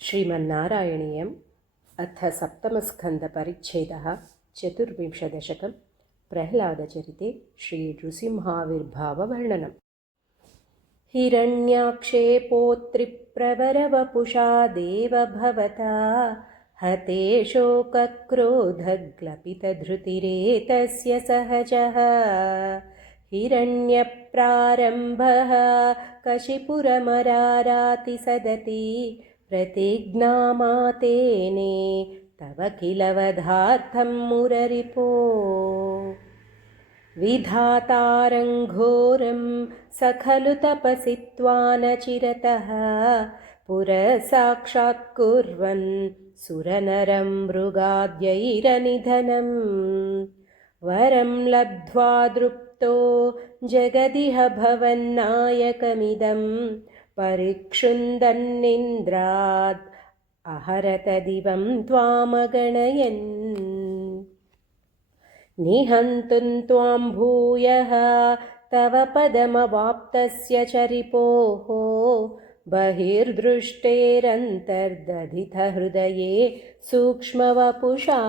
श्रीमन्नारायणीयम् अथ सप्तमस्कन्धपरिच्छेदः चतुर्विंशदशकं प्रह्लादचरिते श्रीनृसिंहाविर्भाववर्णनम्। हिरण्याक्षे पौत्रिप्रवरवपुषा देवभवता हते शोकक्रोधग्लपितधृतिरेतस्य सहजः। हिरण्यप्रारम्भः कशिपुरमरारातिसदति प्रतिज्ञामातेने तव किल वधार्थं मुररिपो। विधातारङ्घोरं स खलु तपसि त्वानचिरतः पुरसाक्षात्कुर्वन् सुरनरं मृगाद्यैरनिधनं। वरं लब्ध्वा दृप्तो जगदिह भवन्नायकमिदं परिक्षुन्दन्निन्द्राद् अहरतदिवं त्वामगणयन्। निहन्तुं त्वां भूयः तव पदमवाप्तस्य चरिपोः बहिर्दृष्टेरन्तर्दधितहृदये सूक्ष्मवपुषा।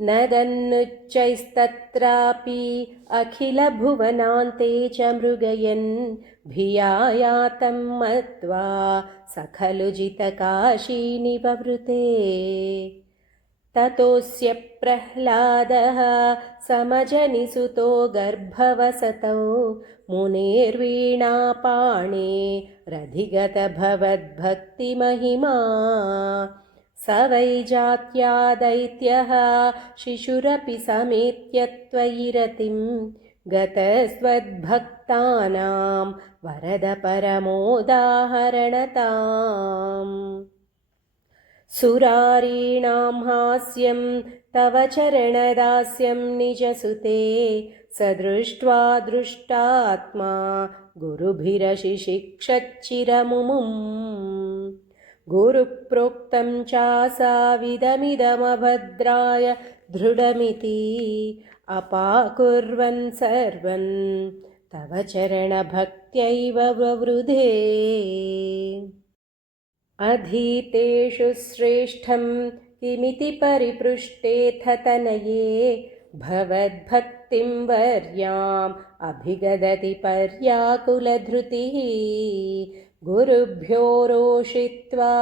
नदन्नुच्चैस्तत्रापि अखिलभुवनान्ते च मृगयन् भियायातं मत्वा स खलु जितकाशीनिववृते। ततोऽस्य प्रह्लादः समजनिसुतो गर्भवसतौ मुनेर्वीणापाणे रधिगतभवद्भक्तिमहिमा। स वै जात्यादैत्यः शिशुरपि समेत्य त्वयि रतिं गतस्त्वद्भक्तानां वरद परमोदाहरणताम्। सुरारीणां हास्यं तव चरणदास्यं निजसुते स दृष्ट्वा दृष्टात्मा गुरुभिरशिशिक्षच्चिरमुमुम्। गुरुप्रोक्तं चासाविदमिदमभद्राय दृढमिति अपाकुर्वन् सर्वन् तव चरणभक्त्यैव ववृधे। अधीतेषु श्रेष्ठं किमिति परिपृष्टेऽथ तनये भवद्भक्तिं वर्याम् अभिगदति पर्याकुलधृतिः। गुरुभ्यो रोषित्वा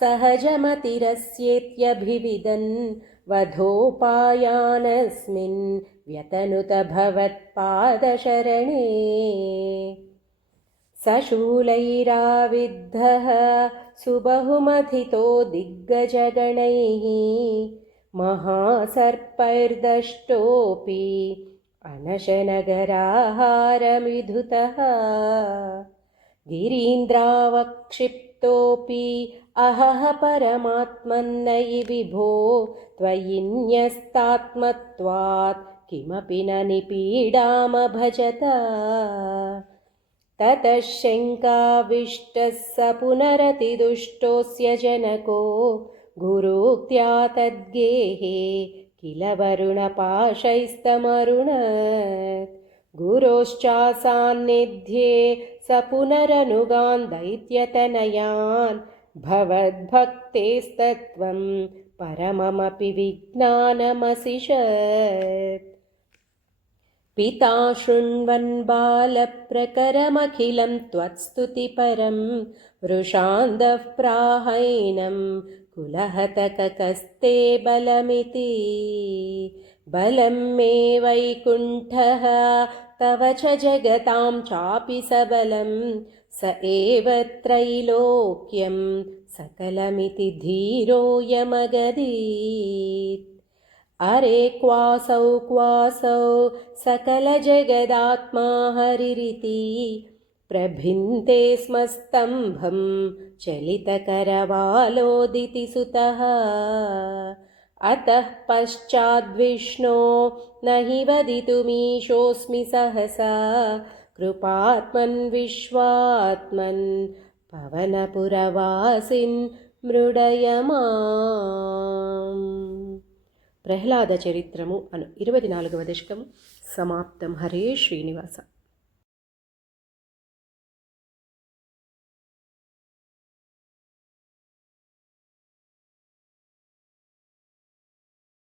सहजमतिरस्येत्यभिविदन् वधोपायानस्मिन् व्यतनुत भवत्पादशरणे। सशूलैराविद्धः सुबहुमथितो दिग्गजगणैः महासर्पैर्दष्टोऽपि अनशनगराहारविधुतः। गिरीन्द्रावक्षिप्तोऽपि अहह परमात्मन्नयि विभो त्वयि न्यस्तात्मत्वात् किमपि न निपीडामभजत। ततः शङ्काविष्टः स पुनरतिदुष्टोऽस्य जनको गुरूक्त्या तद्गेहे किल वरुणपाशैस्तमरुणत्। गुरोश्चासान्निध्ये स पुनरनुगान् दैत्यतनयान् भवद्भक्तेस्तत्त्वं परममपि विज्ञानमसिषत्। पिता शृण्वन् बालप्रकरमखिलं त्वत्स्तुतिपरं वृषान्दः प्राहैनं कुलहतककस्ते बलमिति। बलं मे वैकुण्ठः तव च जगतां चापि सबलं स एव त्रैलोक्यं सकलमिति धीरोऽयमगदीत्। अरे क्वासौ सकलजगदात्मा हरिरिति प्रभिन्ते स्म स्तम्भं चलितकरवालोदिति सुतः। अतः पश्चाद्विष्णो न हि वदितुमीशोऽस्मि सहसा कृपात्मन् विश्वात्मन् पवनपुरवासिन् मृडय माम्। ప్రహ్లాద చరిత్రము అను 24వ దశకము సమాప్తం. హరే శ్రీనివాస.